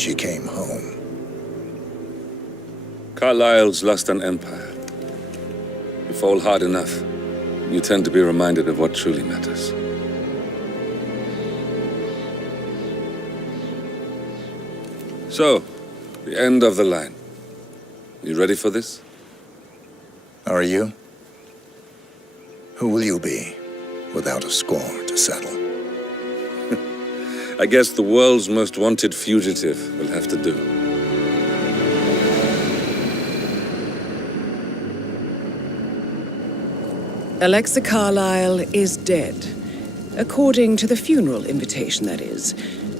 she came home. Carlyle's lost an empire. You fall hard enough, you tend to be reminded of what truly matters. So, the end of the line. You ready for this? Are you? Who will you be, without a score to settle? I guess the world's most wanted fugitive will have to do. Alexa Carlyle is dead. According to the funeral invitation, that is.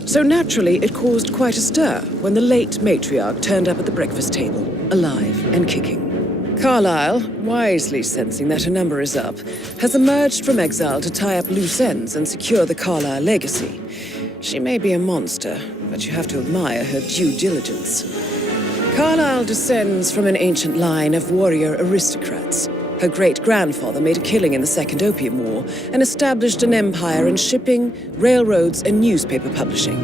So naturally, it caused quite a stir when the late matriarch turned up at the breakfast table, alive and kicking. Carlyle, wisely sensing that her number is up, has emerged from exile to tie up loose ends and secure the Carlyle legacy. She may be a monster, but you have to admire her due diligence. Carlyle descends from an ancient line of warrior aristocrats. Her great-grandfather made a killing in the Second Opium War and established an empire in shipping, railroads, and newspaper publishing.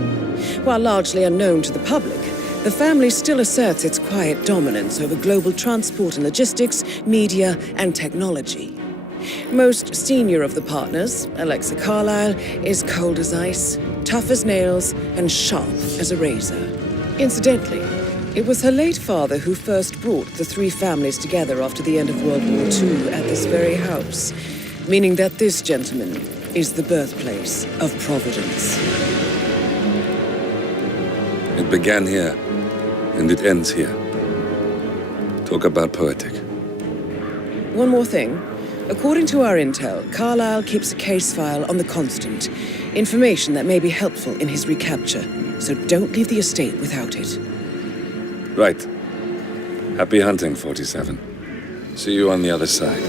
While largely unknown to the public, the family still asserts its quiet dominance over global transport and logistics, media, and technology. Most senior of the partners, Alexa Carlyle, is cold as ice, tough as nails, and sharp as a razor. Incidentally, it was her late father who first brought the three families together after the end of World War II at this very house, meaning that this gentleman is the birthplace of Providence. It began here, and it ends here. Talk about poetic. One more thing. According to our intel, Carlyle keeps a case file on the Constant, information that may be helpful in his recapture, so don't leave the estate without it. Right. Happy hunting, 47. See you on the other side.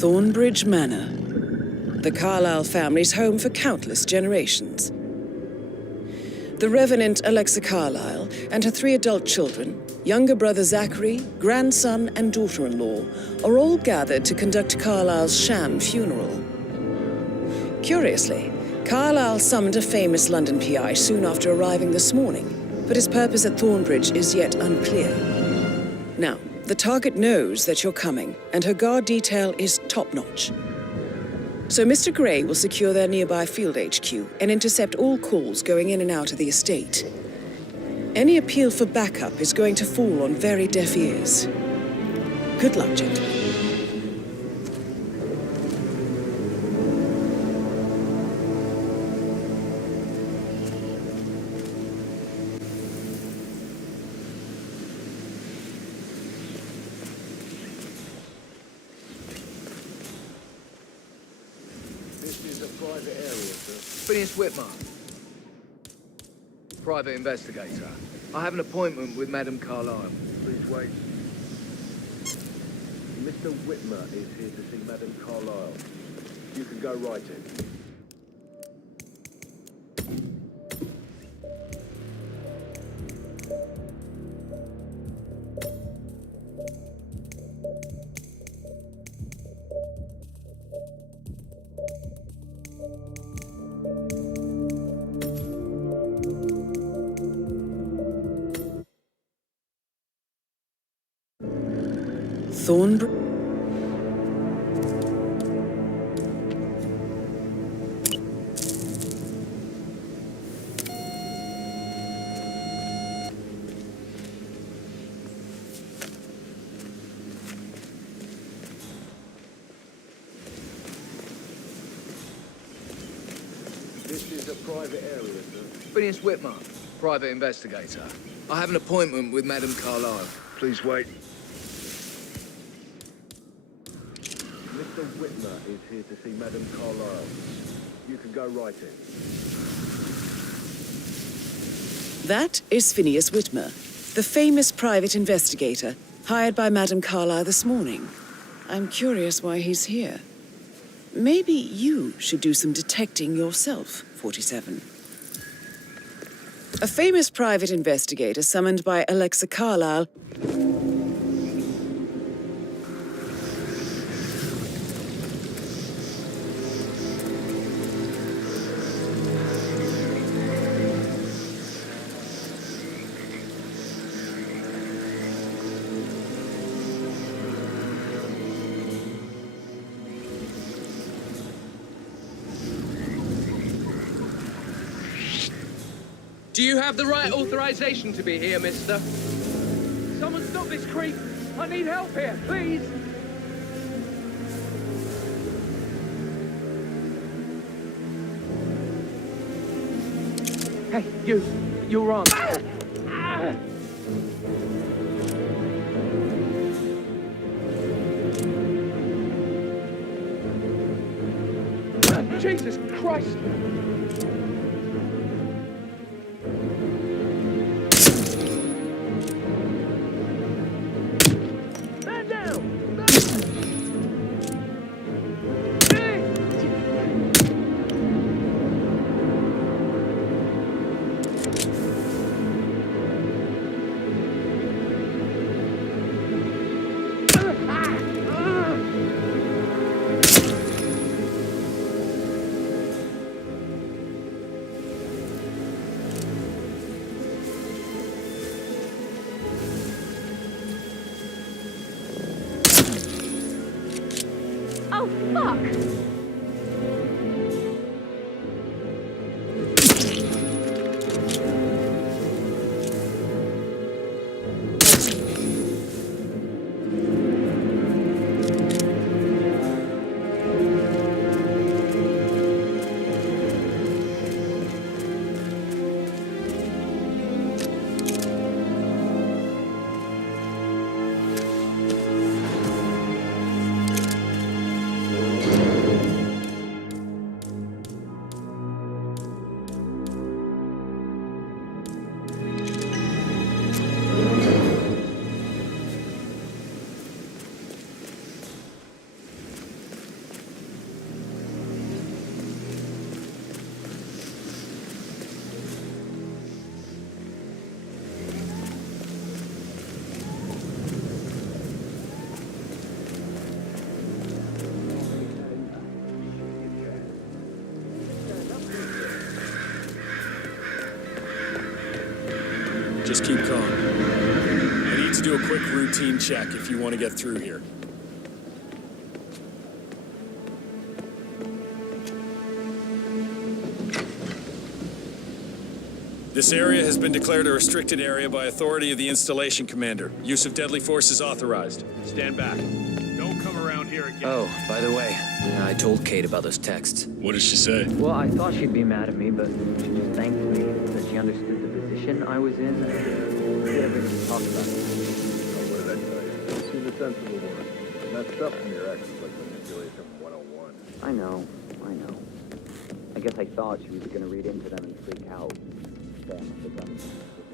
Thornbridge Manor, the Carlyle family's home for countless generations. The Revenant Alexa Carlyle and her 3 adult children, younger brother Zachary, grandson, and daughter-in-law, are all gathered to conduct Carlyle's sham funeral. Curiously, Carlyle summoned a famous London PI soon after arriving this morning, but his purpose at Thornbridge is yet unclear. Now, the target knows that you're coming, and her guard detail is top-notch. So Mr. Gray will secure their nearby field HQ and intercept all calls going in and out of the estate. Any appeal for backup is going to fall on very deaf ears. Good luck, gentlemen. Private area, sir. Phineas Whitmer. Private investigator. I have an appointment with Madame Carlyle. Please wait. Mr. Whitmer is here to see Madame Carlyle. You can go right in. Thornbury? This is a private area, sir. Phineas Whitmer, private investigator. I have an appointment with Madame Carlyle. Please wait. Mr. Whitmer is here to see Madame Carlyle. You can go right in. That is Phineas Whitmer, the famous private investigator hired by Madame Carlyle this morning. I'm curious why he's here. Maybe you should do some detecting yourself, 47. A famous private investigator summoned by Alexa Carlyle. Do you have the right authorization to be here, mister? Someone stop this creep! I need help here, please! Hey, you're wrong. Jesus Christ! Oh, fuck! Just keep calm. I need to do a quick routine check if you want to get through here. This area has been declared a restricted area by authority of the installation commander. Use of deadly force is authorized. Stand back. Don't come around here again. Oh, by the way, I told Kate about those texts. What did she say? Well, I thought she'd be mad at me, but she just thanked me that she understood the position I was in. We had everything to talk about. What did I tell you? She's a sensible woman. That stuff from your ex is like manipulation 101. I know. I guess I thought she was going to read into them and freak out.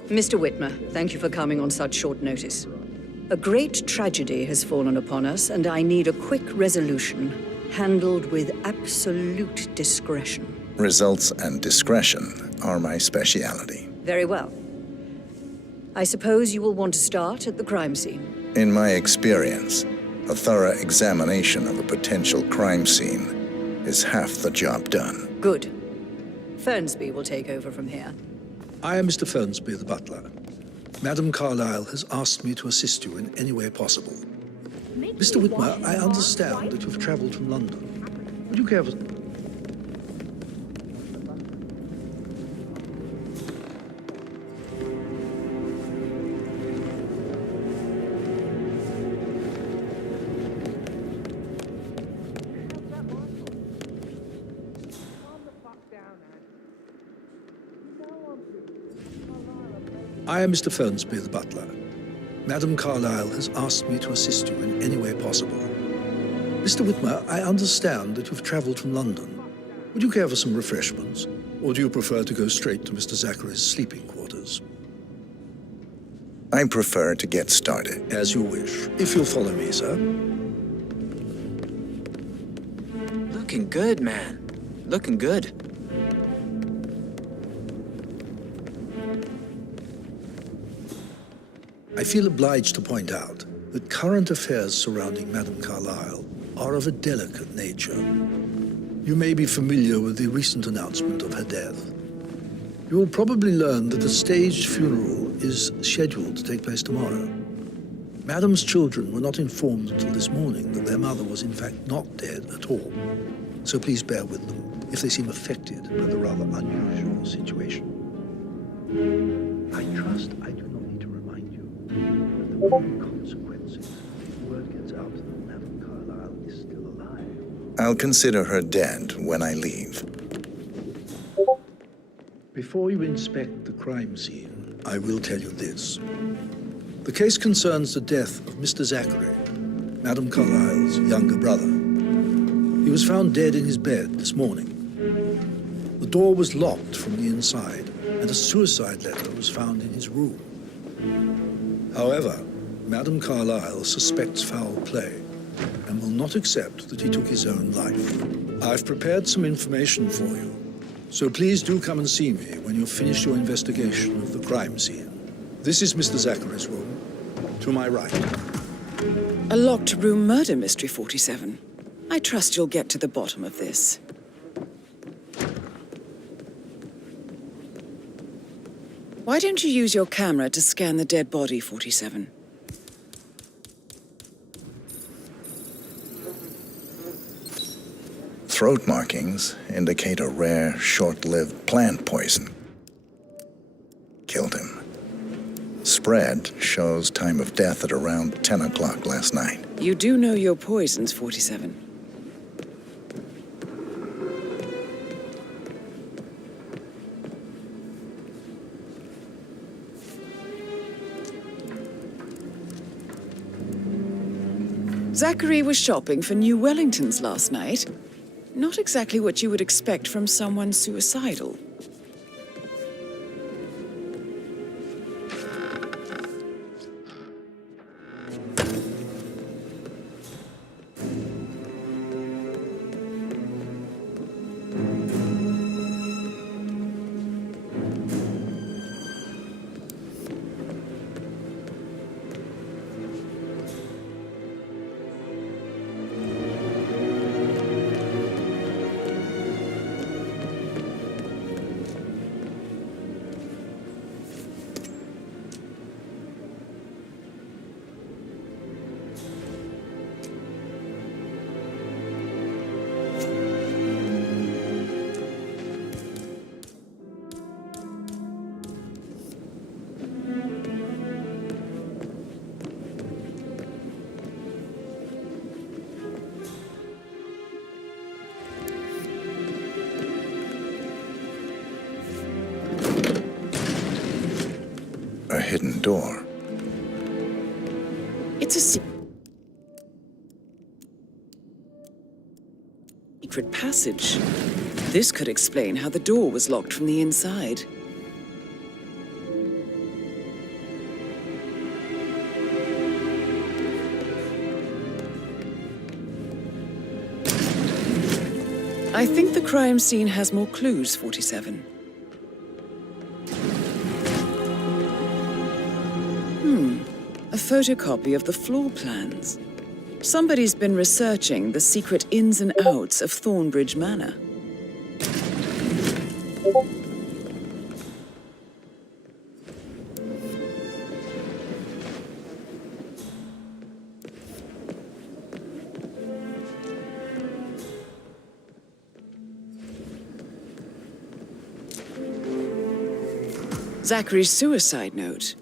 Mr. Whitmer, thank you for coming on such short notice. A great tragedy has fallen upon us, and I need a quick resolution, handled with absolute discretion. Results and discretion are my speciality. Very well. I suppose you will want to start at the crime scene. In my experience, a thorough examination of a potential crime scene is half the job done. Good. Fernsby will take over from here. I am Mr. Fernsby, the butler. Madame Carlyle has asked me to assist you in any way possible. Mr. Whitmer, I understand that you've traveled from London. Would you care for... I am Mr. Fernsby, the butler. Madam Carlyle has asked me to assist you in any way possible. Mr. Whitmer, I understand that you've traveled from London. Would you care for some refreshments? Or do you prefer to go straight to Mr. Zachary's sleeping quarters? I prefer to get started. As you wish. If you'll follow me, sir. Looking good, man. Looking good. I feel obliged to point out that current affairs surrounding Madame Carlyle are of a delicate nature. You may be familiar with the recent announcement of her death. You will probably learn that a staged funeral is scheduled to take place tomorrow. Madame's children were not informed until this morning that their mother was in fact not dead at all. So please bear with them if they seem affected by the rather unusual situation. I trust I do not need to remind you that there will be consequences if word gets out that Madame Carlyle is still alive. I'll consider her dead when I leave. Before you inspect the crime scene, I will tell you this. The case concerns the death of Mr. Zachary, Madame Carlyle's younger brother. He was found dead in his bed this morning. The door was locked from the inside, and a suicide letter was found in his room. However, Madame Carlyle suspects foul play and will not accept that he took his own life. I've prepared some information for you, so please do come and see me when you've finished your investigation of the crime scene. This is Mr. Zachary's room, to my right. A locked room murder mystery, 47. I trust you'll get to the bottom of this. Why don't you use your camera to scan the dead body, 47? Throat markings indicate a rare, short-lived plant poison. Killed him. Spread shows time of death at around 10 o'clock last night. You do know your poisons, 47. Zachary was shopping for new Wellingtons last night. Not exactly what you would expect from someone suicidal. A hidden door. It's a secret passage. This could explain how the door was locked from the inside. I think the crime scene has more clues, 47. A photocopy of the floor plans. Somebody's been researching the secret ins and outs of Thornbridge Manor. Zachary's suicide note.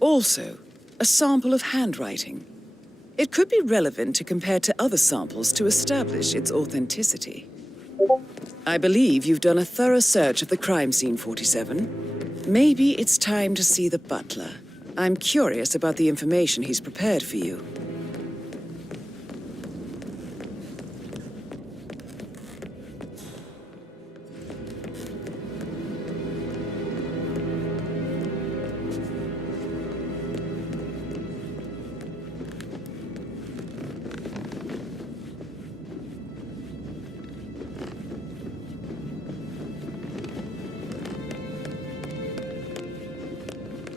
Also, a sample of handwriting. It could be relevant to compare to other samples to establish its authenticity. I believe you've done a thorough search of the crime scene, 47. Maybe it's time to see the butler. I'm curious about the information he's prepared for you.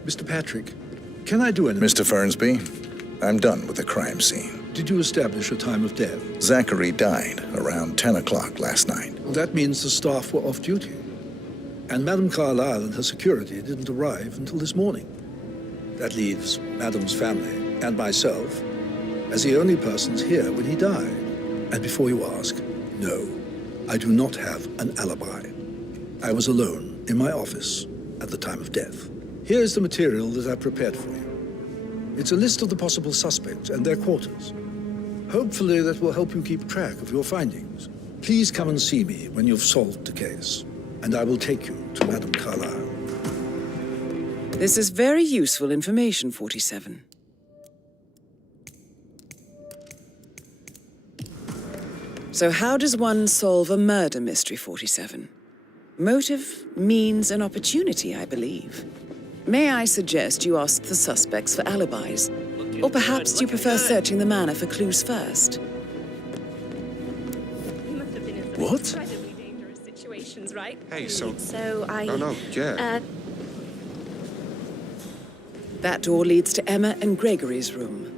Mr. Patrick, can I do anything? Mr. Fernsby, I'm done with the crime scene. Did you establish a time of death? Zachary died around 10 o'clock last night. Well, that means the staff were off duty. And Madame Carlyle and her security didn't arrive until this morning. That leaves Madame's family and myself as the only persons here when he died. And before you ask, no, I do not have an alibi. I was alone in my office at the time of death. Here's the material that I prepared for you. It's a list of the possible suspects and their quarters. Hopefully that will help you keep track of your findings. Please come and see me when you've solved the case, and I will take you to Madame Carlyle. This is very useful information, 47. So how does one solve a murder mystery, 47? Motive, means, and opportunity, I believe. May I suggest you ask the suspects for alibis? Or perhaps you prefer searching the manor for clues first? You must have been in some What? incredibly dangerous situations, right? Hey, so... So I... No, yeah. That door leads to Emma and Gregory's room.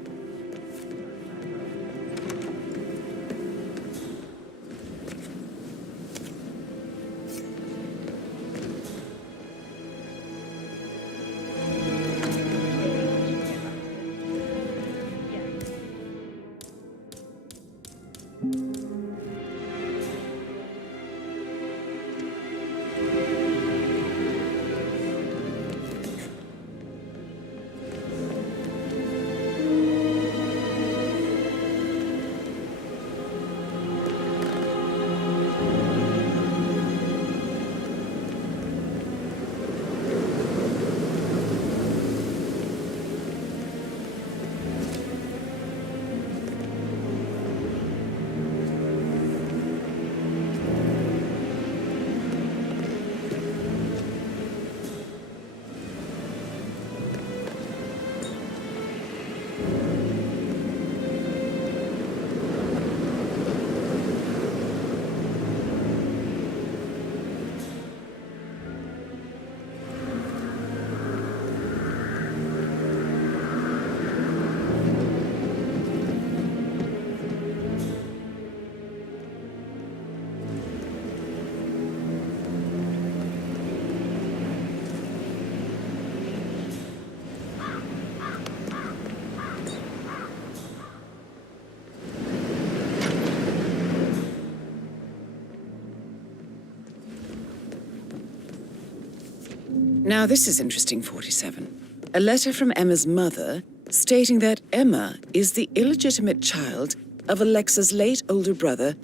Now this is interesting, 47. A letter from Emma's mother stating that Emma is the illegitimate child of Alexa's late older brother,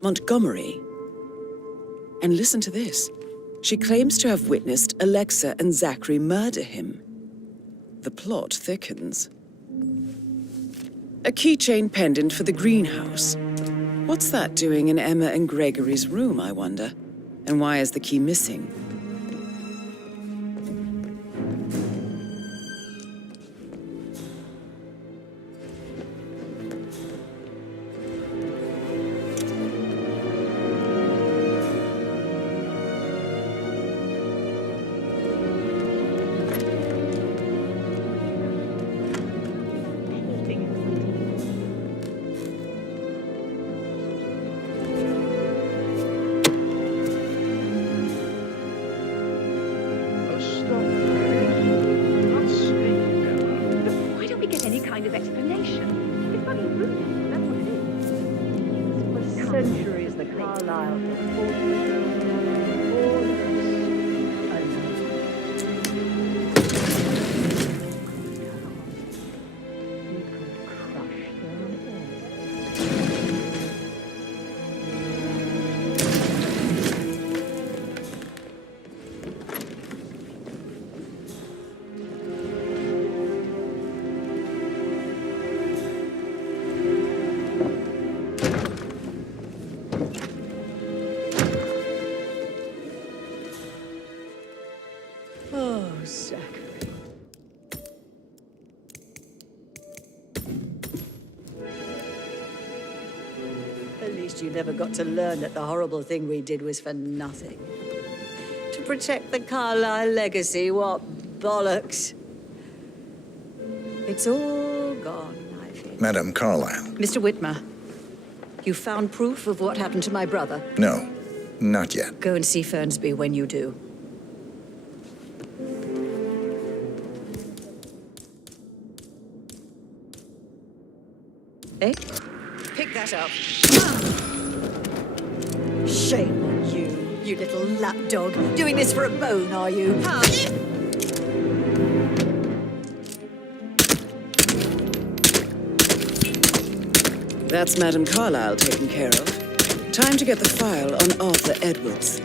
Montgomery. And listen to this. She claims to have witnessed Alexa and Zachary murder him. The plot thickens. A keychain pendant for the greenhouse. What's that doing in Emma and Gregory's room, I wonder? And why is the key missing? assassination. It's bloody ruthless, that's what it is. For centuries, the Carlisle have Oh, Zachary. At least you never got to learn that the horrible thing we did was for nothing. To protect the Carlisle legacy, what bollocks. It's all gone, I fear. Madame Carlisle. Mr. Whitmer, you found proof of what happened to my brother? No, not yet. Go and see Fernsby when you do. Eh? Pick that up. Shame on you, you little lapdog. Doing this for a bone, are you? Huh? That's Madame Carlisle taken care of. Time to get the file on Arthur Edwards.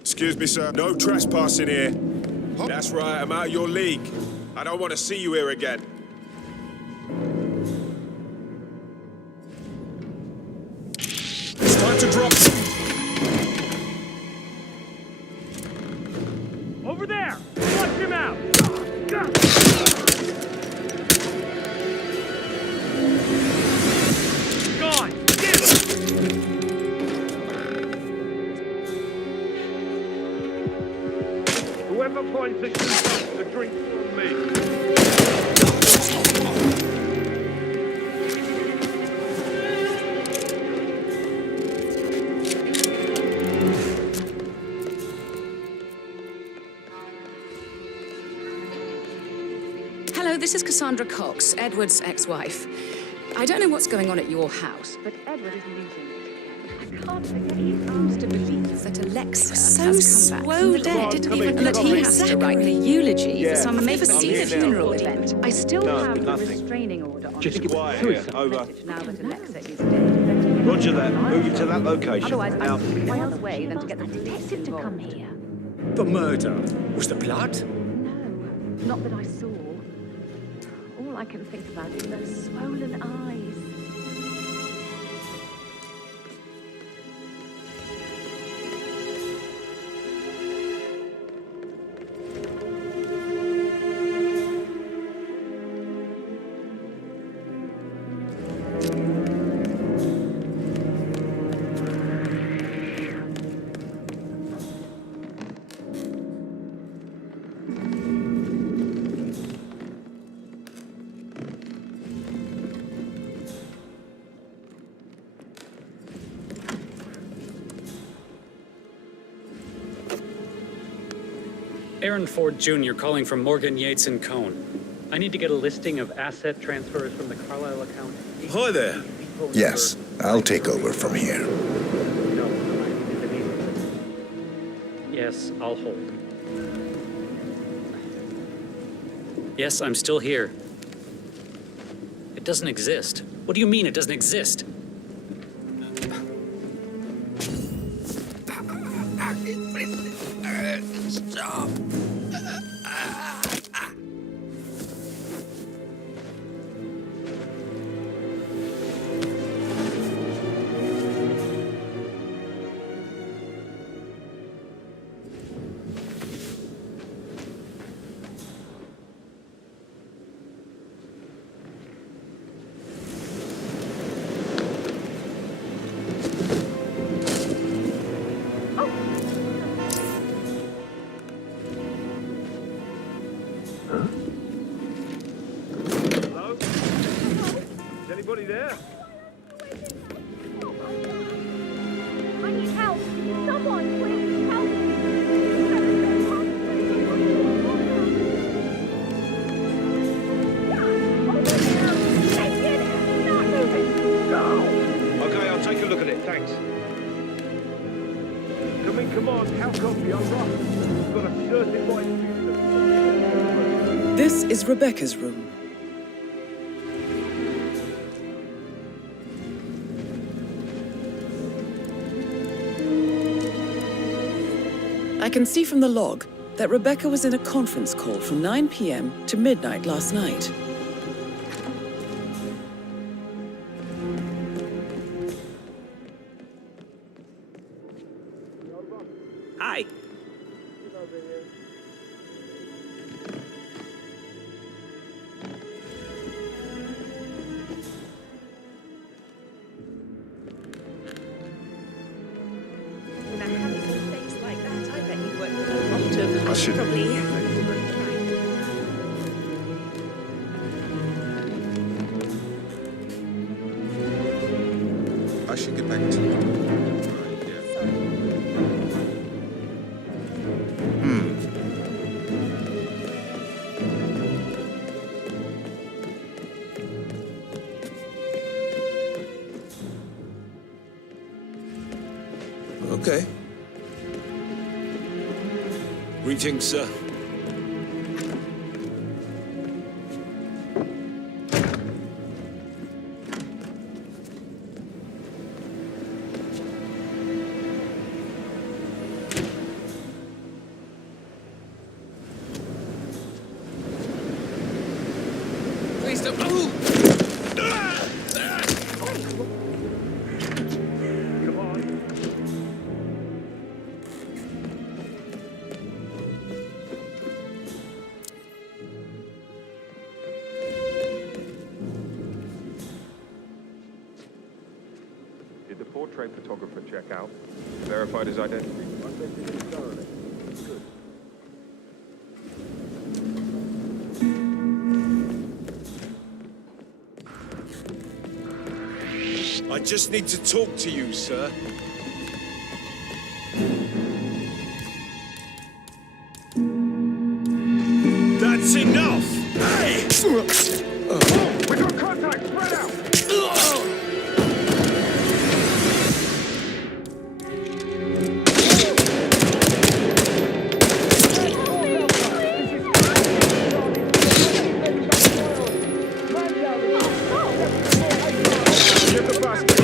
Excuse me, sir. No trespassing here. That's right, I'm out of your league. I don't want to see you here again. It's time to drop. Over there! Flush him out! Gone! Get him! Whoever finds the shooter, the drink from me. Hello, this is Cassandra Cox, Edward's ex-wife. I don't know what's going on at your house, but Edward is losing it. I can't forget he seems to believe that Alexa has come back from the dead, and that he has to write the eulogy for some make-believe funeral event. I still have the restraining order on. Just quiet here. Over. Now that Alexa is dead. Roger that. Move to that location. Otherwise, I Now. don't know why else way than to get the police to come here. The murder was the blood? Not that I saw. All I can think about is those swollen eyes. Aaron Ford Jr. calling from Morgan, Yates & Cohn. I need to get a listing of asset transfers from the Carlisle account. Hi there. Yes, I'll take over from here. Yes, I'll hold. Yes, I'm still here. It doesn't exist. What do you mean it doesn't exist? Stop. Hello? Is anybody there? I need help. Someone, please help me. Okay, I'll take a look at it, thanks. Come on, how copy, over. We've got a certified future. This is Rebecca's room. I can see from the log that Rebecca was in a conference call from 9 p.m. to midnight last night. Hi. With a handsome face like that, I bet you'd work with a lot of... I should- Probably... I should get back to you. Okay. Greetings, sir. Please don't move! Come on. Did the portrait photographer check out? Verified his identity? Good. I just need to talk to you, sir. That's enough! Hey! We got contact! Spread out! Get the basket!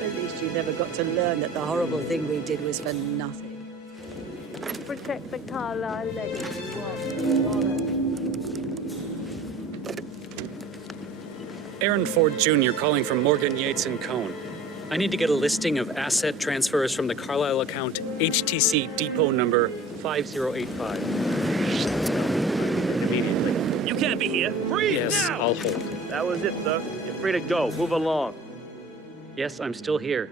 At least you never got to learn that the horrible thing we did was for nothing. Protect the Carlisle legacy. Aaron Ford Jr. calling from Morgan, Yates & Cohn. I need to get a listing of asset transfers from the Carlisle account HTC depot number 5085. Immediately. You can't be here. Freeze Yes, now! I'll hold. That was it, sir. You're free to go. Move along. Yes, I'm still here.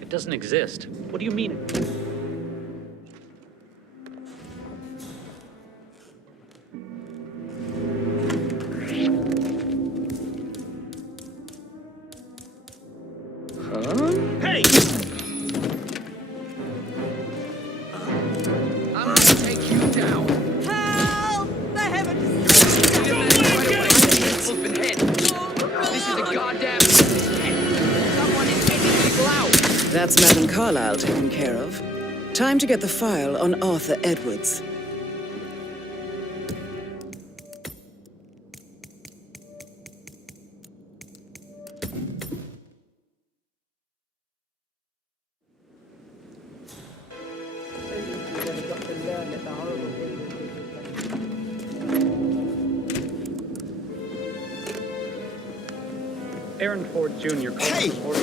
It doesn't exist. What do you mean? Hey! I'm gonna take you down. Help! The heavens! Open head. This is a goddamn someone is taking people out. That's Madame Carlisle taken care of. Time to get the file on Arthur Edwards. You never got to learn that the horrible thing we did was for Aaron Ford Jr. calling from Morgan.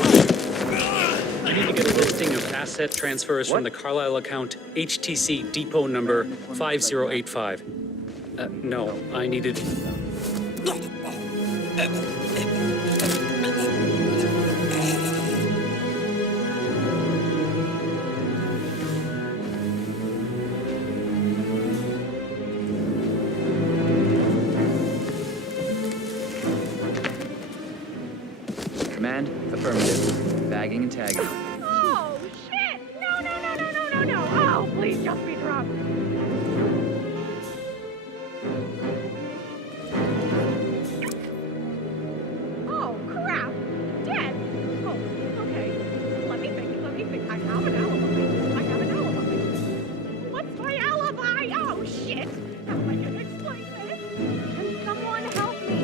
I need to get a listing of asset transfers from the Carlisle account HTC depot number 5085. No, I needed... Command, affirmative. Bagging and tagging. Oh, shit! No. Oh, please just be drunk. Oh, crap. Dead. Oh, okay. Let me think. I have an alibi. What's my alibi? Oh, shit. How am I going to explain this? Can someone help me?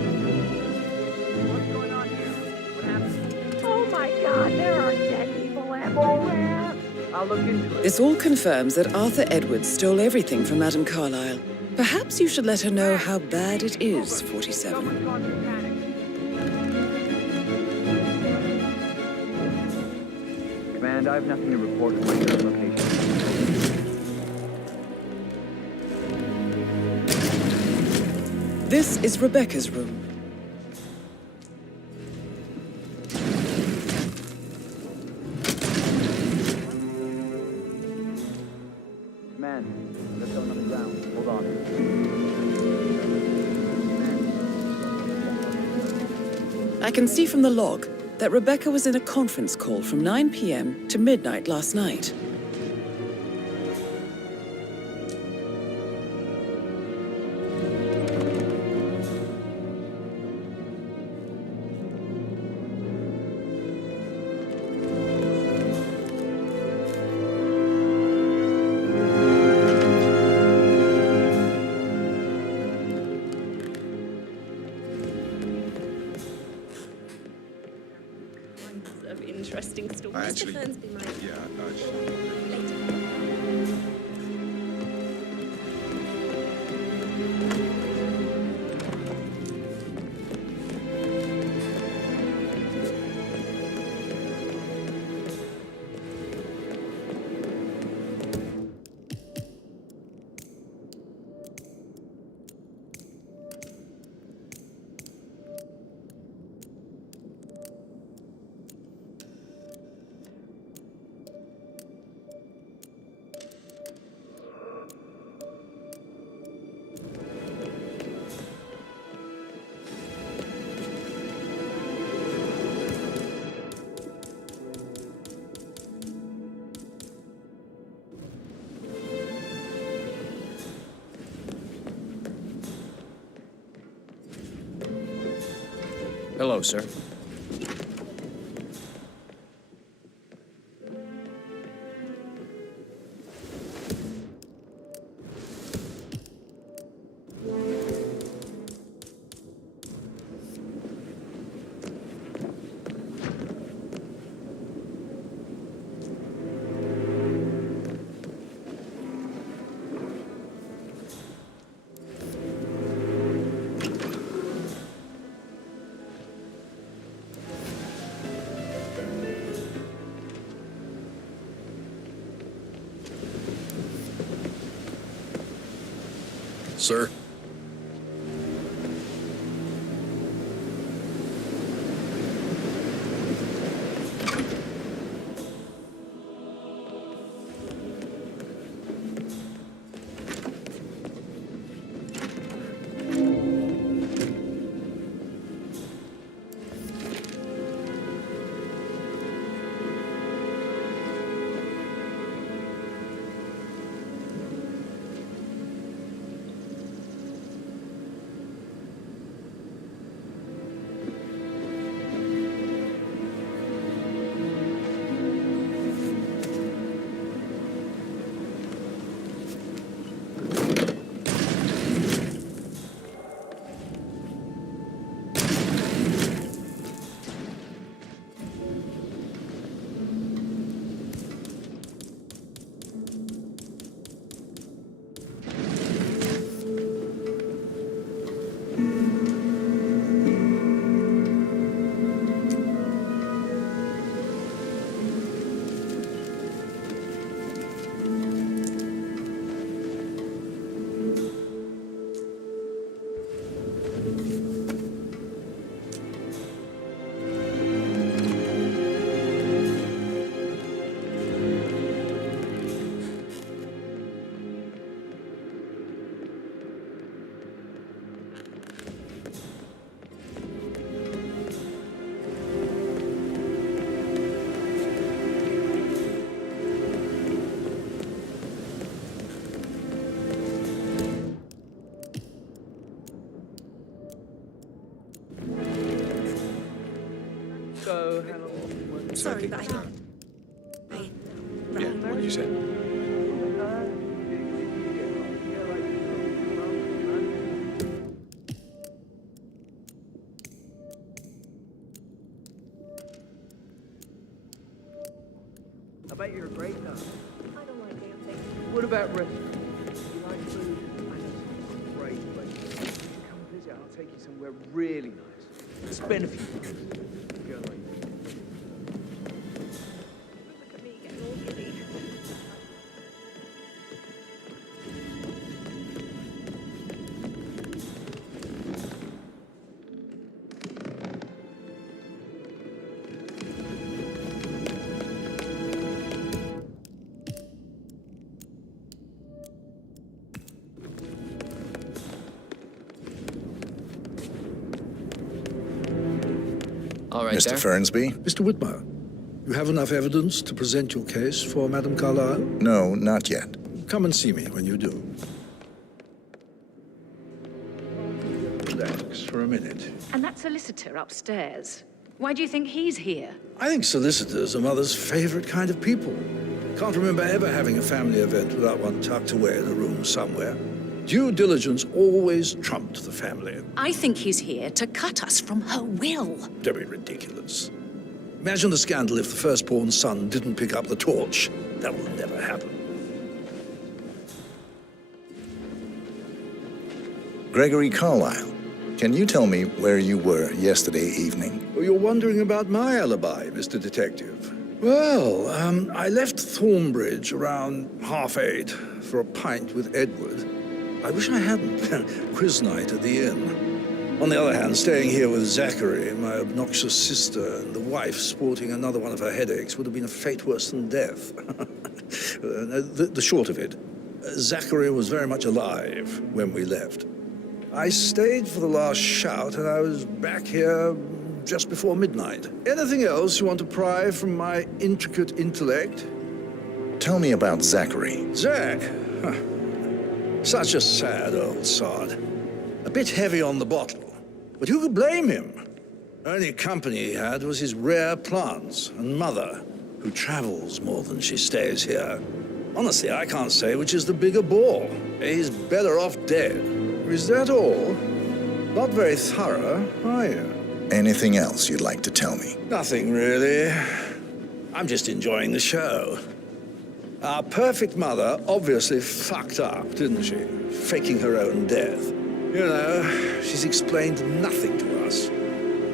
What's going on here? What happened? Oh, my God. There are dead people everywhere. I'll look into it. This all confirms that Arthur Edwards stole everything from Madame Carlisle. Perhaps you should let her know how bad it is, 47. Command, I have nothing to report from my current location. This is Rebecca's room. Command, there's someone on the ground. Hold on. I can see from the log that Rebecca was in a conference call from 9 p.m. to midnight last night. Of interesting stories. Actually, Mr. Fernsby might. Hello, sir. Sir? So, how long? Sorry, but I... Yeah, what you said. I bet you're a great guy. I don't like dancing. What about restaurants? You like food? I know some great places. If you come visit, I'll take you somewhere really nice. Spend a few days. Go away. Look at me getting all giddy. All right, Mr. Fernsby? Mr. Whitmire, you have enough evidence to present your case for Madame Carlyle? No, not yet. Come and see me when you do. Relax for a minute. And that solicitor upstairs. Why do you think he's here? I think solicitors are Mother's favorite kind of people. Can't remember ever having a family event without one tucked away in a room somewhere. Due diligence always trumped the family. I think he's here to cut us from her will. Don't be ridiculous. Imagine the scandal if the firstborn son didn't pick up the torch. That will never happen. Gregory Carlyle, can you tell me where you were yesterday evening? Oh, you're wondering about my alibi, Mr. Detective. Well, I left Thornbridge around 8:30 for a pint with Edward. I wish I hadn't. Quiz night at the inn. On the other hand, staying here with Zachary, my obnoxious sister, and the wife sporting another one of her headaches would have been a fate worse than death. The short of it, Zachary was very much alive when we left. I stayed for the last shout, and I was back here just before midnight. Anything else you want to pry from my intricate intellect? Tell me about Zachary. Zach? Huh. Such a sad old sod. A bit heavy on the bottle, but who could blame him? Only company he had was his rare plants and Mother, who travels more than she stays here. Honestly, I can't say which is the bigger bore. He's better off dead. Is that all? Not very thorough, are you? Anything else you'd like to tell me? Nothing, really. I'm just enjoying the show. Our perfect mother obviously fucked up, didn't she? Faking her own death. You know, she's explained nothing to us.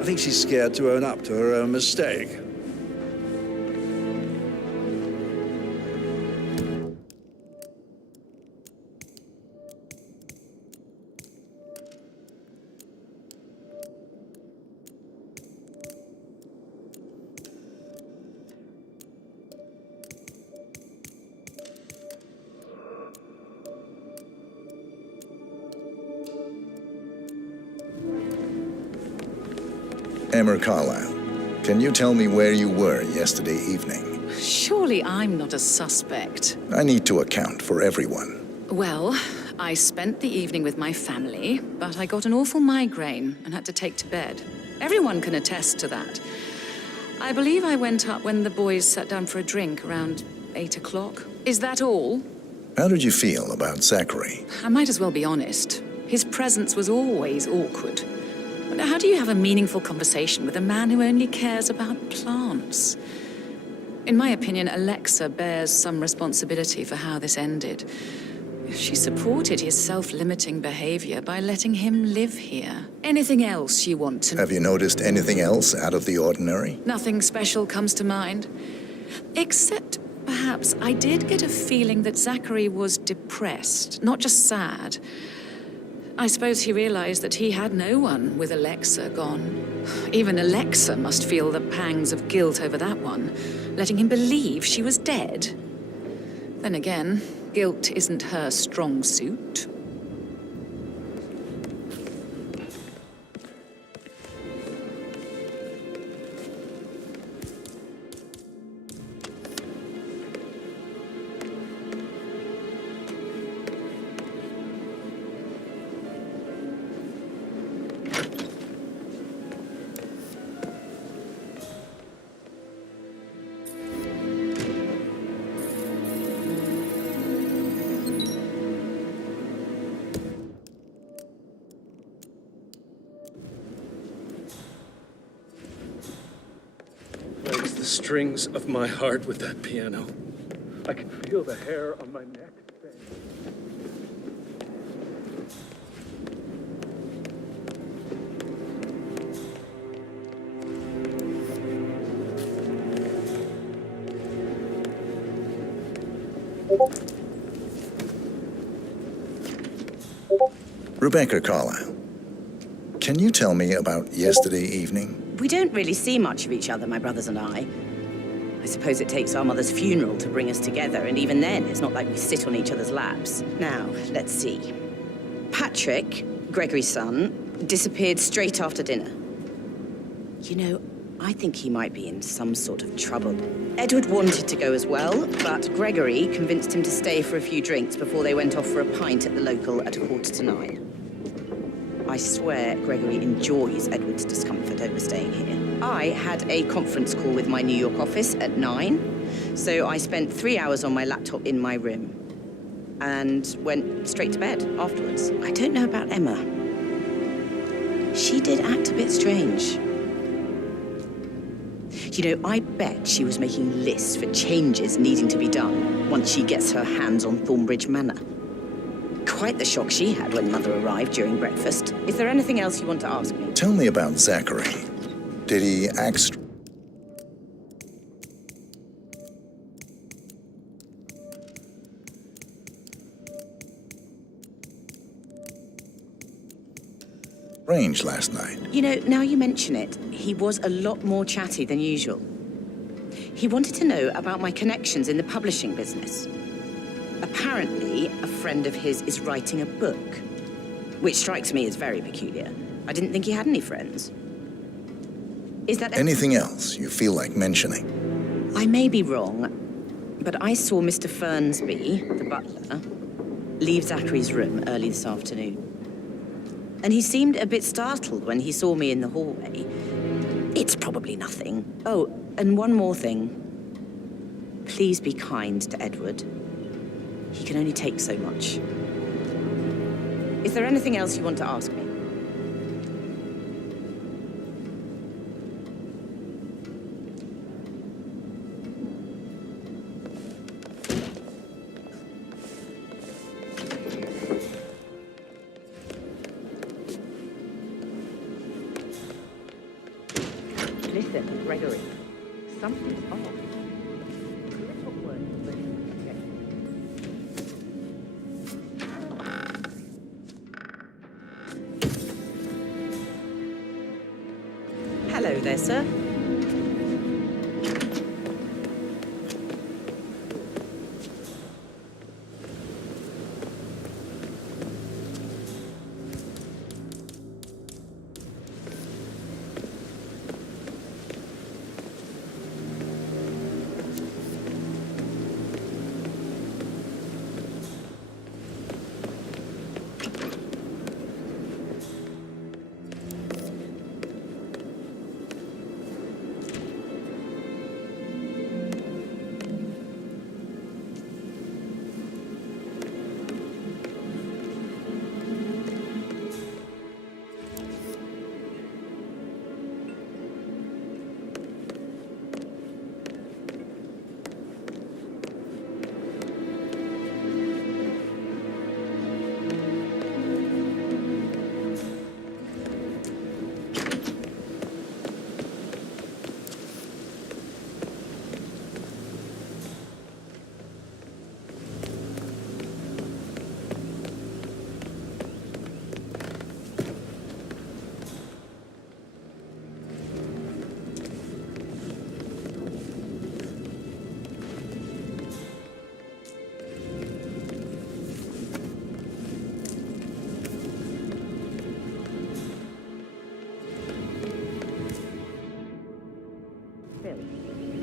I think she's scared to own up to her own mistake. Emma Carlyle, can you tell me where you were yesterday evening? Surely I'm not a suspect. I need to account for everyone. Well, I spent the evening with my family, but I got an awful migraine and had to take to bed. Everyone can attest to that. I believe I went up when the boys sat down for a drink around 8 o'clock. Is that all? How did you feel about Zachary? I might as well be honest. His presence was always awkward. But how do you have a meaningful conversation with a man who only cares about plants? In my opinion, Alexa bears some responsibility for how this ended. She supported his self-limiting behavior by letting him live here. Anything else you want to know? Have you noticed anything else out of the ordinary? Nothing special comes to mind. Except, perhaps, I did get a feeling that Zachary was depressed, not just sad. I suppose he realized that he had no one with Alexa gone. Even Alexa must feel the pangs of guilt over that one, letting him believe she was dead. Then again, guilt isn't her strong suit. the strings of my heart with that piano. I can feel the hair on my neck. Rebecca Carlyle, can you tell me about yesterday evening? We don't really see much of each other, my brothers and I. I suppose it takes our mother's funeral to bring us together, and even then, it's not like we sit on each other's laps. Now, let's see. Patrick, Gregory's son, disappeared straight after dinner. You know, I think he might be in some sort of trouble. Edward wanted to go as well, but Gregory convinced him to stay for a few drinks before they went off for a pint at the local at 8:45. I swear Gregory enjoys Edward's discomfort over staying here. I had a conference call with my New York office at 9, so I spent 3 hours on my laptop in my room and went straight to bed afterwards. I don't know about Emma. She did act a bit strange. You know, I bet she was making lists for changes needing to be done once she gets her hands on Thornbridge Manor. Quite the shock she had when Mother arrived during breakfast. Is there anything else you want to ask me? Tell me about Zachary. Did he act strange last night? You know, now you mention it, he was a lot more chatty than usual. He wanted to know about my connections in the publishing business. Apparently, a friend of his is writing a book, which strikes me as very peculiar. I didn't think he had any friends. Is that anything else you feel like mentioning? I may be wrong, but I saw Mr. Fernsby, the butler, leave Zachary's room early this afternoon. And he seemed a bit startled when he saw me in the hallway. It's probably nothing. Oh, and one more thing. Please be kind to Edward. He can only take so much. Is there anything else you want to ask me? Listen, Gregory, something's off. Little word, but okay. Hello there, sir.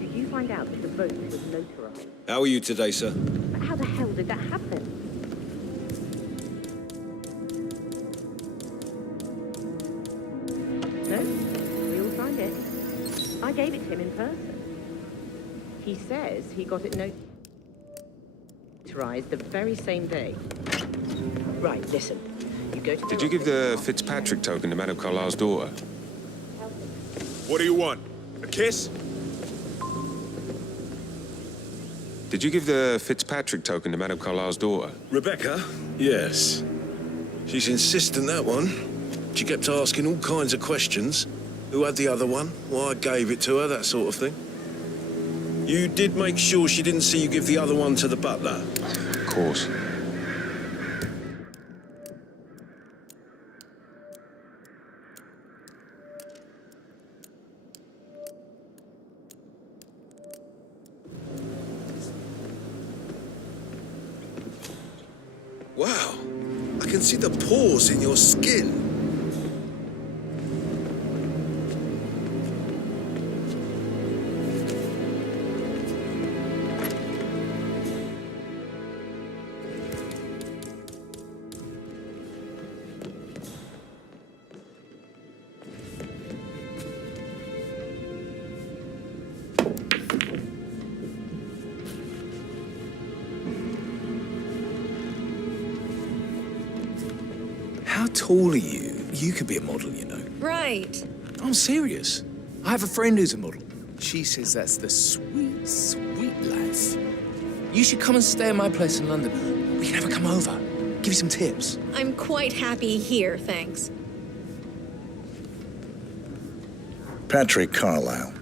Did you find out that the vote was notarized? How are you today, sir? But how the hell did that happen? No, we all signed it. I gave it to him in person. He says he got it notarized the very same day. Right, listen. You go to Did you give the Fitzpatrick token to Madame Carlyle's daughter? What do you want? A kiss? Did you give the Fitzpatrick token to Madame Carlyle's daughter? Rebecca? Yes. She's insistent, that one. She kept asking all kinds of questions. Who had the other one? Why I gave it to her, that sort of thing. You did make sure she didn't see you give the other one to the butler? Of course. Wow. I can see the pores in your skin. How tall are you? You could be a model, you know. Right. I'm serious. I have a friend who's a model. She says that's the sweet, sweet life. You should come and stay at my place in London. We can have her come over. Give you some tips. I'm quite happy here, thanks. Patrick Carlyle,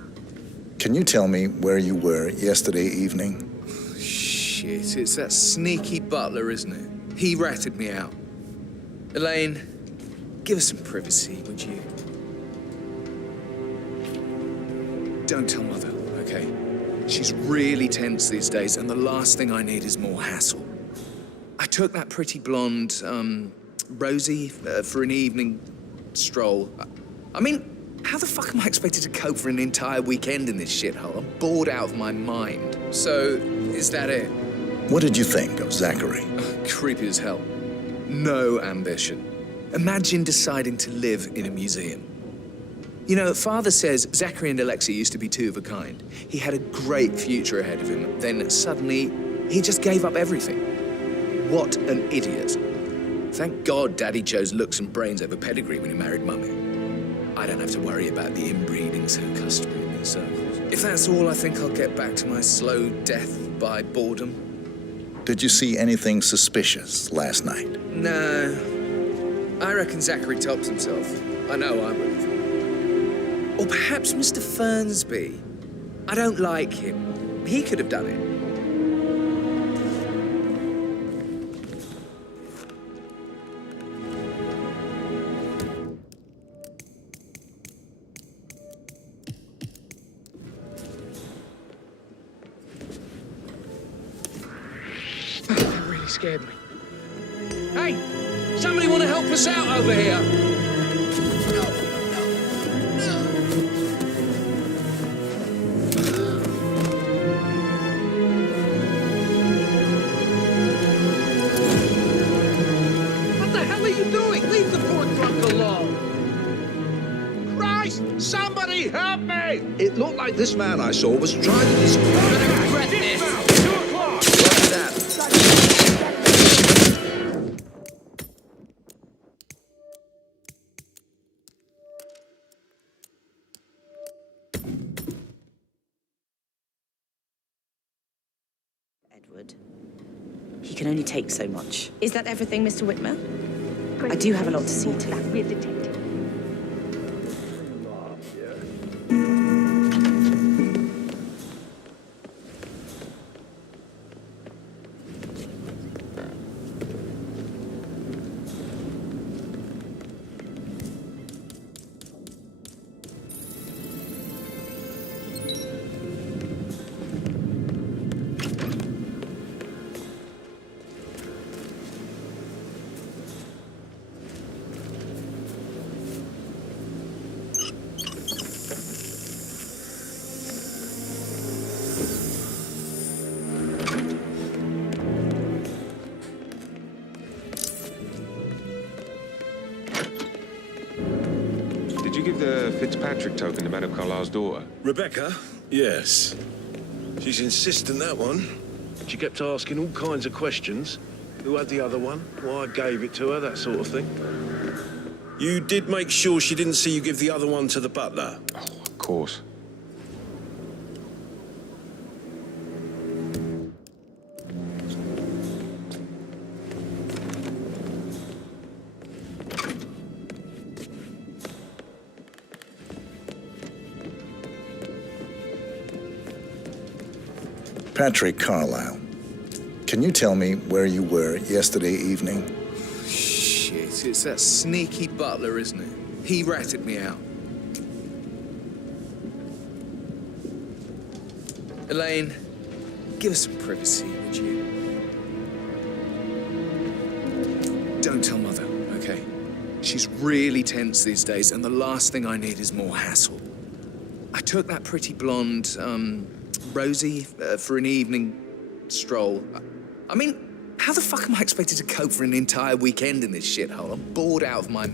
can you tell me where you were yesterday evening? Shit, it's that sneaky butler, isn't it? He ratted me out. Elaine, give us some privacy, would you? Don't tell Mother, okay? She's really tense these days, and the last thing I need is more hassle. I took that pretty blonde, Rosie, for an evening stroll. I mean, how the fuck am I expected to cope for an entire weekend in this shithole? I'm bored out of my mind. So, is that it? What did you think of Zachary? Creepy as hell. No ambition. Imagine deciding to live in a museum. You know, Father says Zachary and Alexei used to be two of a kind. He had a great future ahead of him. Then suddenly, he just gave up everything. What an idiot. Thank God Daddy chose looks and brains over pedigree when he married Mummy. I don't have to worry about the inbreeding so customary in these circles. If that's all, I think I'll get back to my slow death by boredom. Did you see anything suspicious last night? No. I reckon Zachary tops himself. I know I would. Or perhaps Mr. Fernsby. I don't like him. He could have done it. That really scared me. Hey! Somebody want to help us out over here? What the hell are you doing? Leave the poor drunk alone. Christ! Somebody help me! It looked like this man I saw was trying to destroy me. Regret this. 2 o'clock! What's that? Edward. He can only take so much. Is that everything, Mr. Whitmer? I do have a lot to see to. We're detective. Did you give the Fitzpatrick token to Madame Carlyle's daughter? Rebecca? Yes. She's insistent, that one. She kept asking all kinds of questions. Who had the other one? Why I gave it to her, that sort of thing. You did make sure she didn't see you give the other one to the butler? Oh, of course. Patrick Carlisle, can you tell me where you were yesterday evening? Shit, it's that sneaky butler, isn't it? He ratted me out. Elaine, give us some privacy, would you? Don't tell Mother, okay? She's really tense these days, and the last thing I need is more hassle. I took that pretty blonde, Rosie, for an evening stroll. I mean, how the fuck am I expected to cope for an entire weekend in this shithole? I'm bored out of my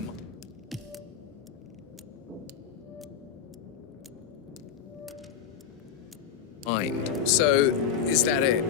mind. So, is that it?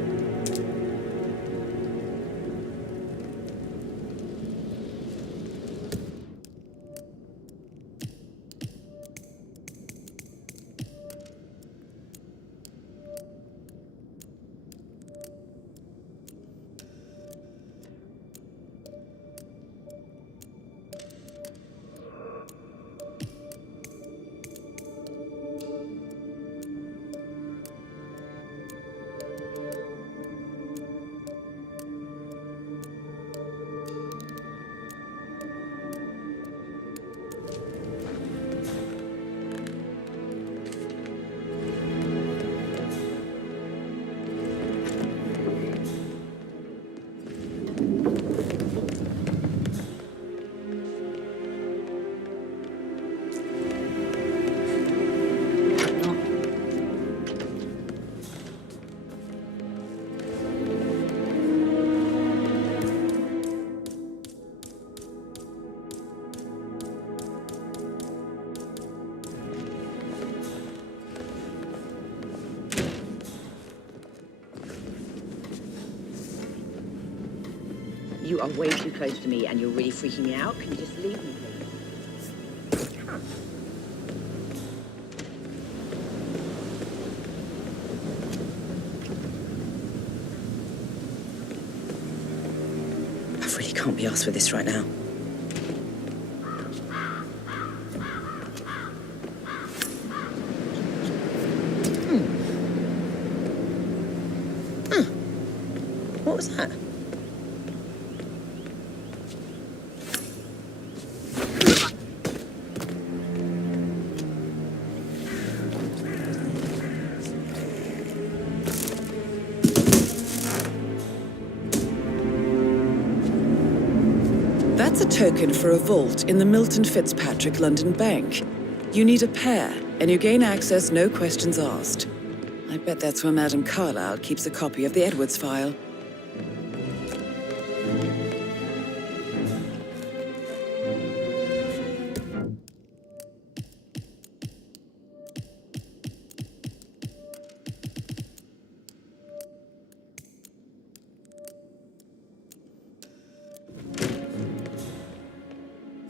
You are way too close to me and you're really freaking me out. Can you just leave me, please? I really can't be asked for this right now. What was that? That's a token for a vault in the Milton Fitzpatrick London Bank. You need a pair, and you gain access no questions asked. I bet that's where Madame Carlisle keeps a copy of the Edwards file.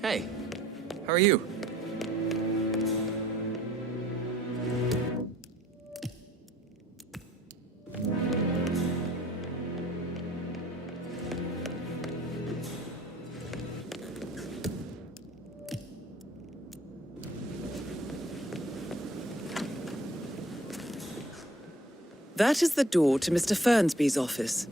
Hey, how are you? That is the door to Mr. Fernsby's office.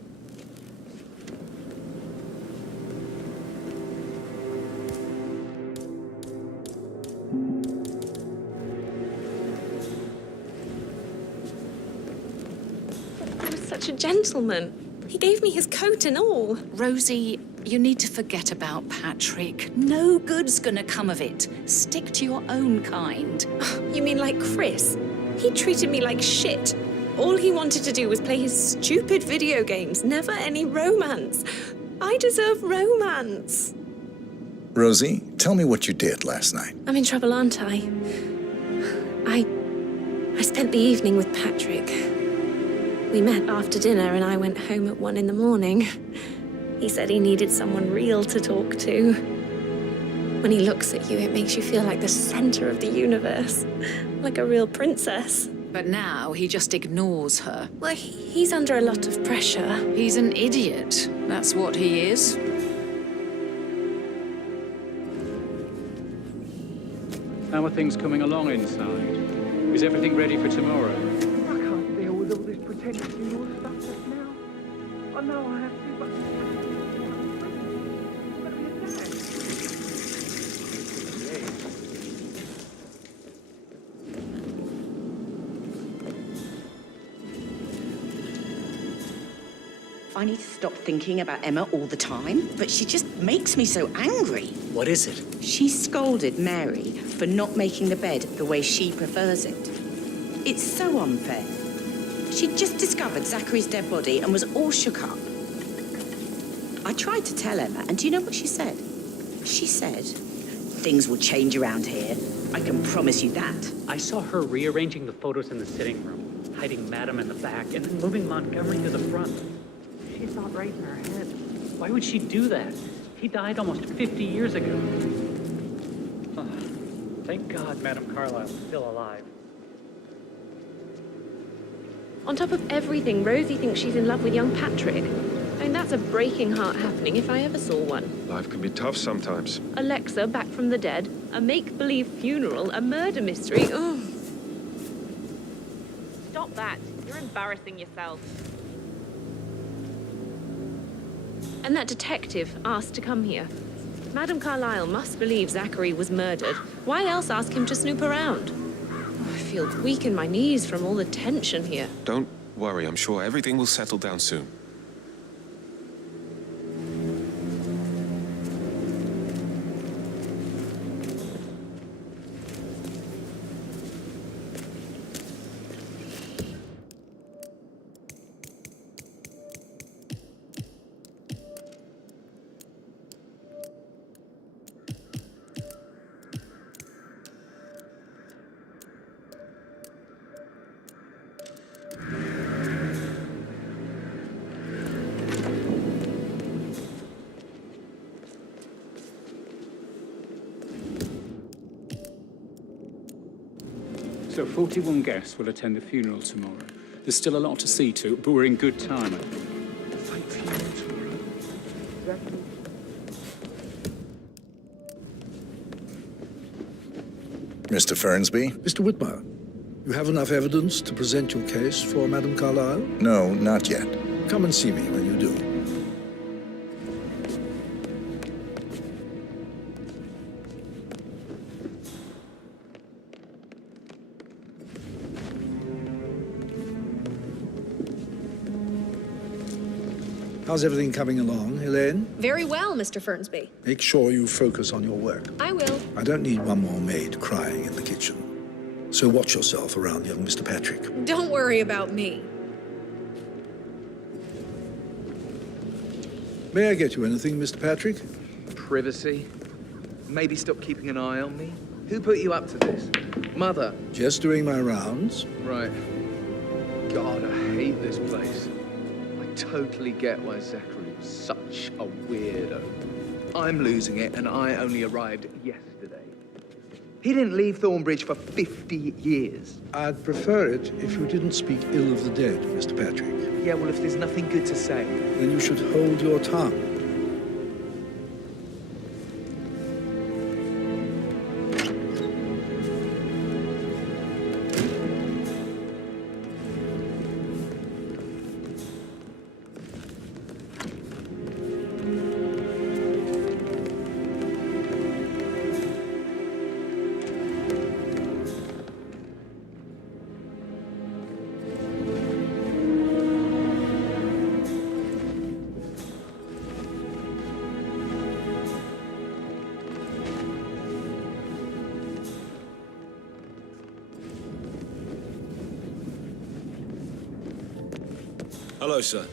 He was such a gentleman. He gave me his coat and all. Rosie, you need to forget about Patrick. No good's gonna come of it. Stick to your own kind. You mean like Chris? He treated me like shit. All he wanted to do was play his stupid video games, never any romance. I deserve romance. Rosie, tell me what you did last night. I'm in trouble, aren't I? I spent the evening with Patrick. We met after dinner and I went home at 1 in the morning. He said he needed someone real to talk to. When he looks at you, it makes you feel like the center of the universe, like a real princess. But now he just ignores her. Well, he's under a lot of pressure. He's an idiot. That's what he is. How are things coming along inside? Is everything ready for tomorrow? I can't deal with all this pretend made the funeral stuff just now? Oh no, I have to, but... I need to stop thinking about Emma all the time, but she just makes me so angry. What is it? She scolded Mary for not making the bed the way she prefers it. It's so unfair. She'd just discovered Zachary's dead body and was all shook up. I tried to tell Emma, and do you know what she said? She said, "Things will change around here. I can promise you that." I saw her rearranging the photos in the sitting room, hiding Madam in the back, and then moving Montgomery to the front. She's not right in her head. Why would she do that? He died almost 50 years ago. Oh, thank God Madam Carlisle's still alive. On top of everything, Rosie thinks she's in love with young Patrick. I mean, that's a breaking heart happening if I ever saw one. Life can be tough sometimes. Alexa back from the dead, a make-believe funeral, a murder mystery. Oh. Stop that. You're embarrassing yourself. And that detective asked to come here. Madam Carlisle must believe Zachary was murdered. Why else ask him to snoop around? Oh, I feel weak in my knees from all the tension here. Don't worry, I'm sure everything will settle down soon. So 41 guests will attend the funeral tomorrow. There's still a lot to see to, but we're in good time, I think. Mr. Fernsby? Mr. Whitmire, you have enough evidence to present your case for Madam Carlisle? No, not yet. Come and see me when you do. How's everything coming along, Elaine? Very well, Mr. Fernsby. Make sure you focus on your work. I will. I don't need one more maid crying in the kitchen. So watch yourself around young Mr. Patrick. Don't worry about me. May I get you anything, Mr. Patrick? Privacy? Maybe stop keeping an eye on me? Who put you up to this? Mother? Just doing my rounds. Right. God, I hate this place. I totally get why Zachary was such a weirdo. I'm losing it, and I only arrived yesterday. He didn't leave Thornbridge for 50 years. I'd prefer it if you didn't speak ill of the dead, Mr. Patrick. Yeah, well, if there's nothing good to say... Then you should hold your tongue. Hello, sir.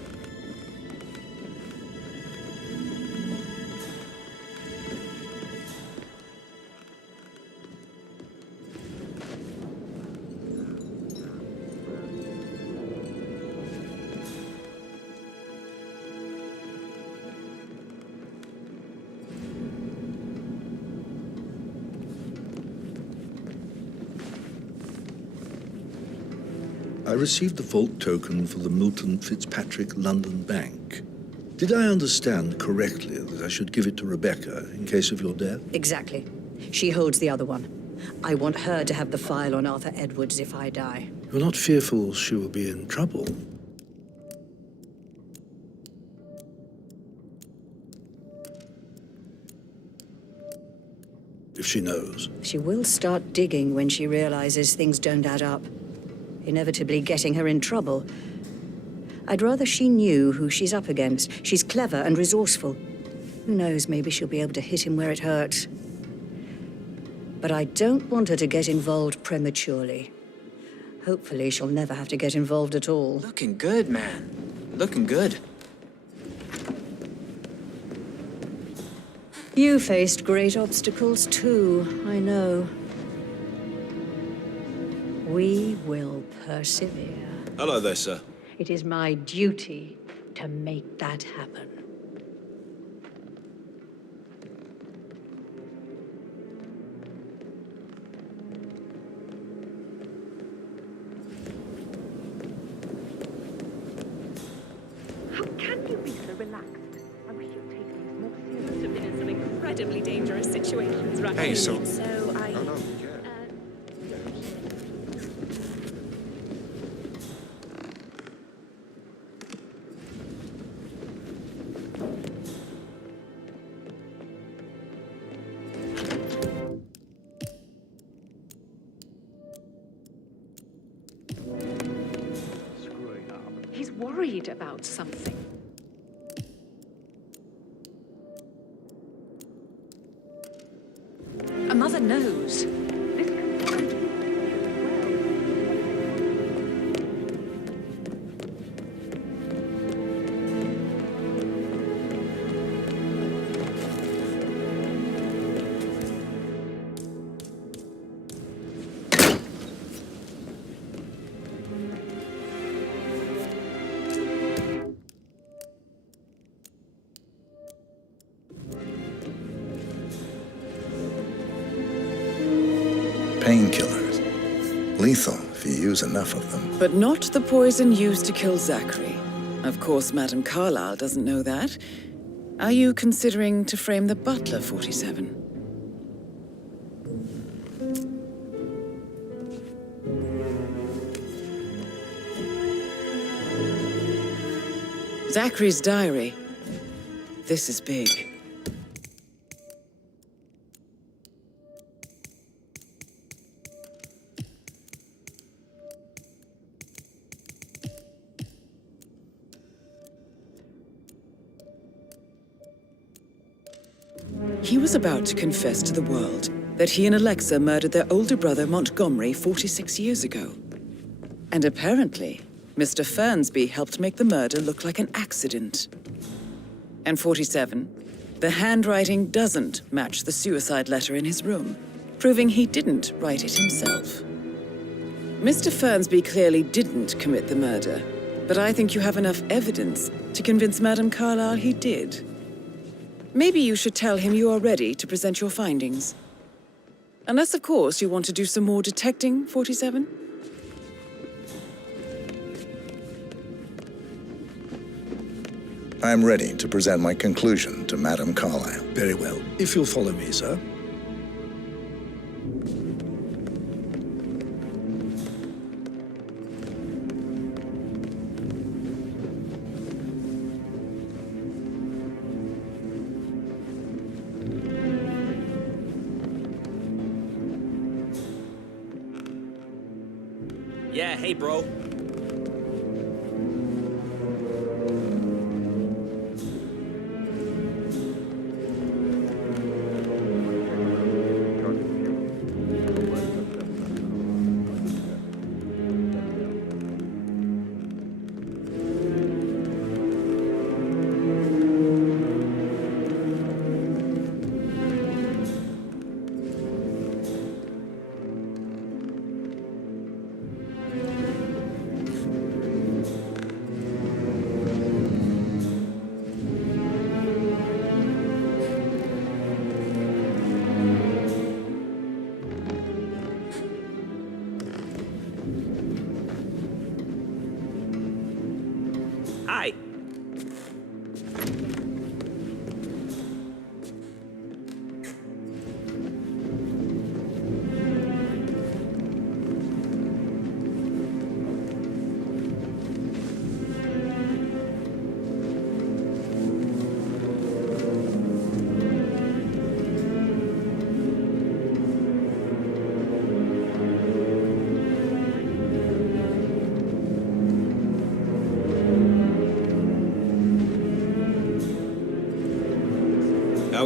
I received the vault token for the Milton Fitzpatrick London Bank. Did I understand correctly that I should give it to Rebecca in case of your death? Exactly. She holds the other one. I want her to have the file on Arthur Edwards if I die. You're not fearful she will be in trouble? if she knows. She will start digging when she realizes things don't add up, inevitably getting her in trouble. I'd rather she knew who she's up against. She's clever and resourceful. Who knows, maybe she'll be able to hit him where it hurts. But I don't want her to get involved prematurely. Hopefully she'll never have to get involved at all. Looking good, man. Looking good. You faced great obstacles too, I know. We will persevere. Hello there, sir. It is my duty to make that happen. How can you be so relaxed? I wish you'd take things more seriously. I've been in some incredibly dangerous situations, right? Hey, so I... No, no, yeah. He's worried about something. A mother knows. Painkillers. Lethal if you use enough of them. But not the poison used to kill Zachary. Of course, Madame Carlyle doesn't know that. Are you considering to frame the butler, 47? Zachary's diary. This is big. He was about to confess to the world that he and Alexa murdered their older brother Montgomery 46 years ago. And apparently, Mr. Fernsby helped make the murder look like an accident. And 47, the handwriting doesn't match the suicide letter in his room, proving he didn't write it himself. Mr. Fernsby clearly didn't commit the murder, but I think you have enough evidence to convince Madame Carlyle he did. Maybe you should tell him you are ready to present your findings. Unless, of course, you want to do some more detecting, 47? I'm ready to present my conclusion to Madame Carlyle. Very well. If you'll follow me, sir. Yeah, hey, bro. Hi.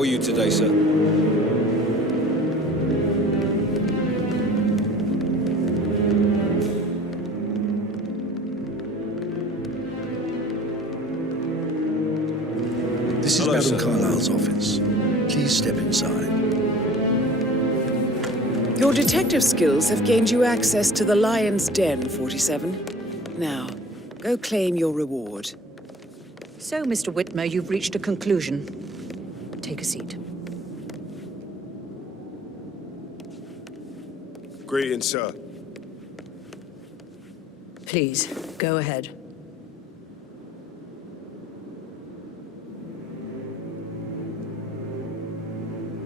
are you today, sir? This is Hello, Madam sir. Carlyle's office. Please step inside. Your detective skills have gained you access to the Lion's Den, 47. Now, go claim your reward. So, Mr. Whitmer, you've reached a conclusion. Take a seat. Greetings, sir. Please, go ahead.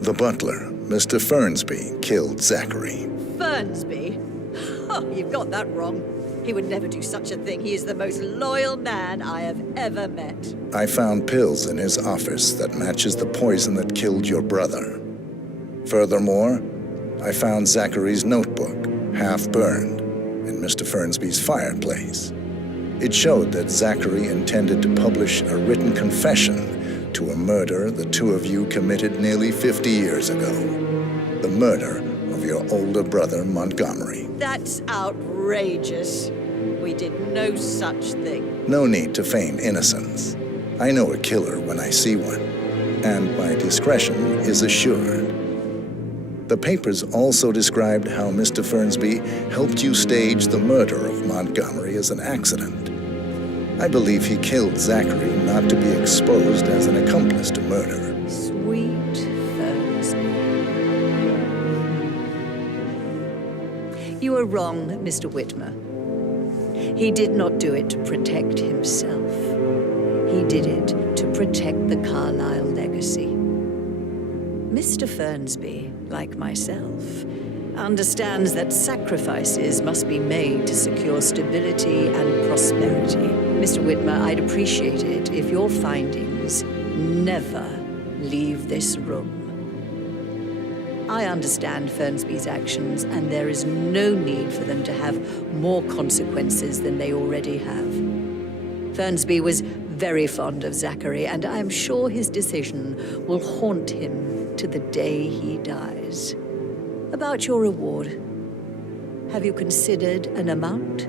The butler, Mr. Fernsby, killed Zachary. Fernsby? Oh, you've got that wrong. He would never do such a thing. He is the most loyal man I have ever met. I found pills in his office that matches the poison that killed your brother. Furthermore, I found Zachary's notebook, half burned, in Mr. Fernsby's fireplace. It showed that Zachary intended to publish a written confession to a murder the two of you committed nearly 50 years ago. The murder of your older brother, Montgomery. That's outrageous. We did no such thing. No need to feign innocence. I know a killer when I see one, and my discretion is assured. The papers also described how Mr. Fernsby helped you stage the murder of Montgomery as an accident. I believe he killed Zachary not to be exposed as an accomplice to murder. Sweet Fernsby. You are wrong, Mr. Whitmer. He did not do it to protect himself. He did it to protect the Carlyle legacy. Mr. Fernsby, like myself, understands that sacrifices must be made to secure stability and prosperity. Mr. Whitmer, I'd appreciate it if your findings never leave this room. I understand Fernsby's actions, and there is no need for them to have more consequences than they already have. Fernsby was very fond of Zachary, and I'm sure his decision will haunt him to the day he dies. About your reward, have you considered an amount?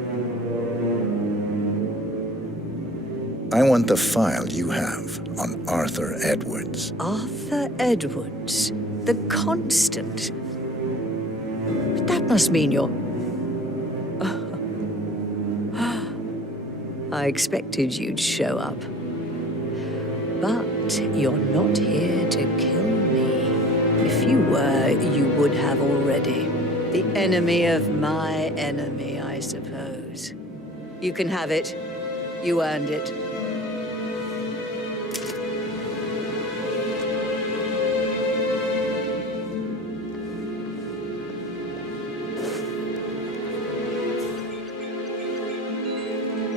I want the file you have on Arthur Edwards. Arthur Edwards, the Constant. That must mean you're... I expected you'd show up. But you're not here to kill me. If you were, you would have already. The enemy of my enemy, I suppose. You can have it. You earned it.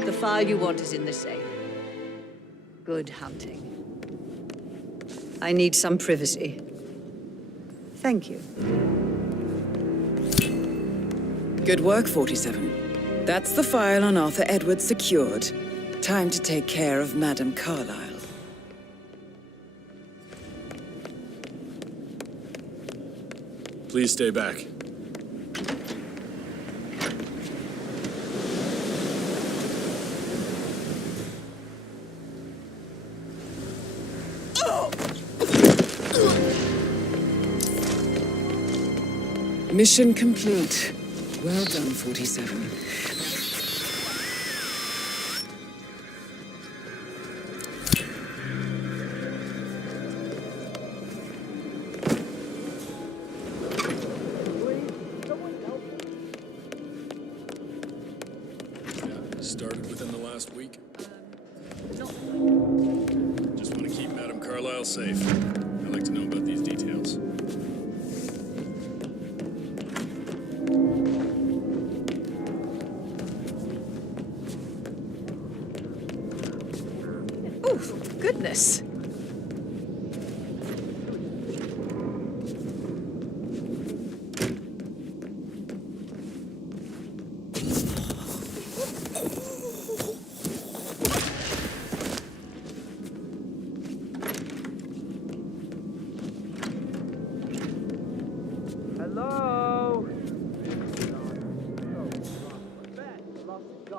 The file you want is in the safe. Good hunting. I need some privacy. Thank you. Good work, 47. That's the file on Arthur Edwards secured. Time to take care of Madame Carlyle. Please stay back. Mission complete. Well done, 47. Started within the last week. Just want to keep Madame Carlyle safe. I'd like to know about these details. Oh, goodness.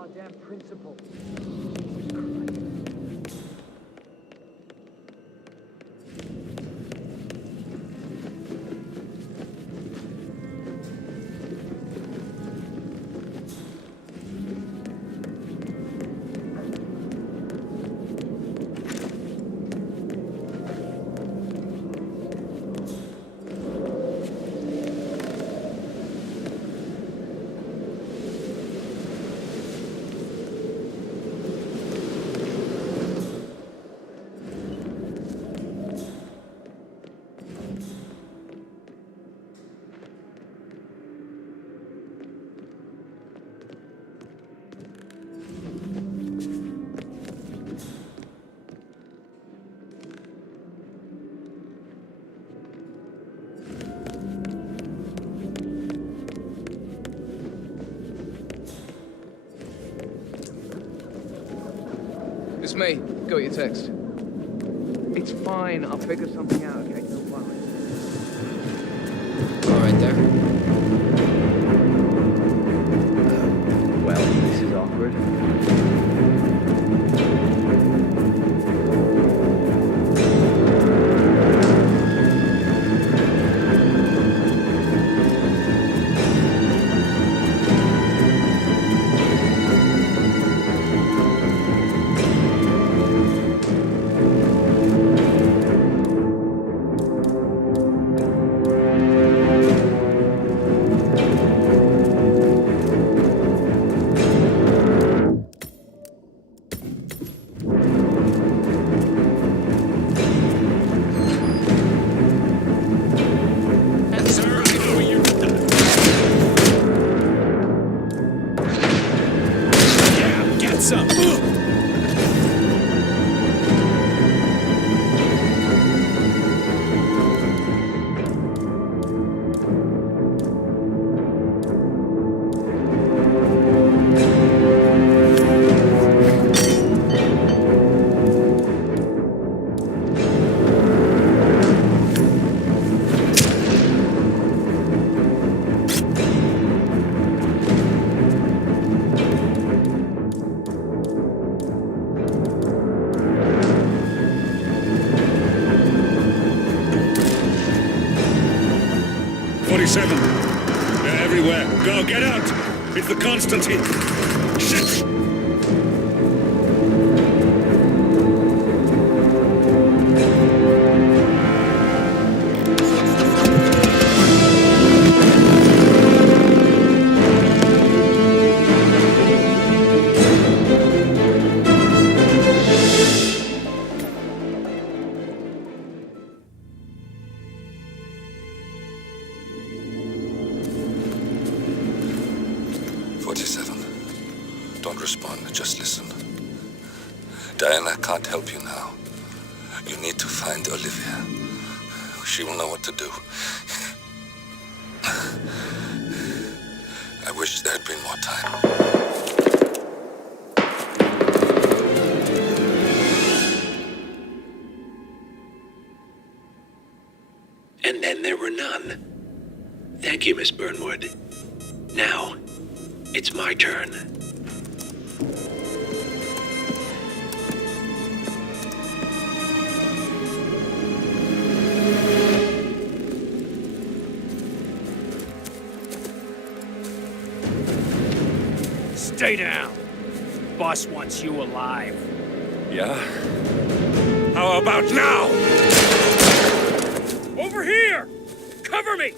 goddamn principle. It's me. Got your text. It's fine. I'll figure something out, okay? Don't worry. All right there. Well, this is awkward. They're everywhere. Go, get out! It's the Constantine! Shit! Diana can't help you now. You need to find Olivia. She will know what to do. I wish there had been more time. And then there were none. Thank you, Miss Burnwood. Now, it's my turn. Stay down. Boss wants you alive. Yeah? How about now? Over here! Cover me!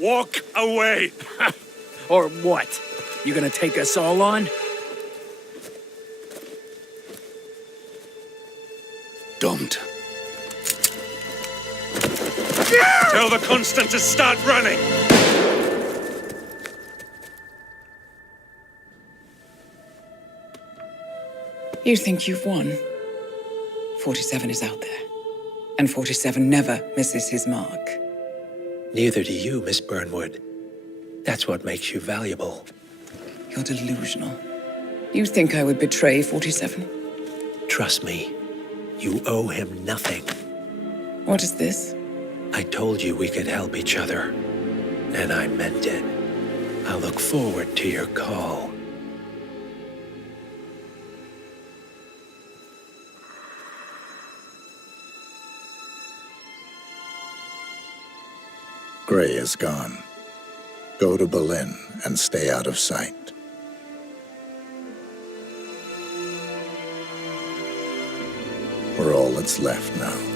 Walk away! Or what? You gonna take us all on? Don't. Tell the Constant to start running! You think you've won? 47 is out there. And 47 never misses his mark. Neither do you, Miss Burnwood. That's what makes you valuable. You're delusional. You think I would betray 47? Trust me, you owe him nothing. What is this? I told you we could help each other, and I meant it. I look forward to your call. Gray is gone. Go to Berlin and stay out of sight. We're all that's left now.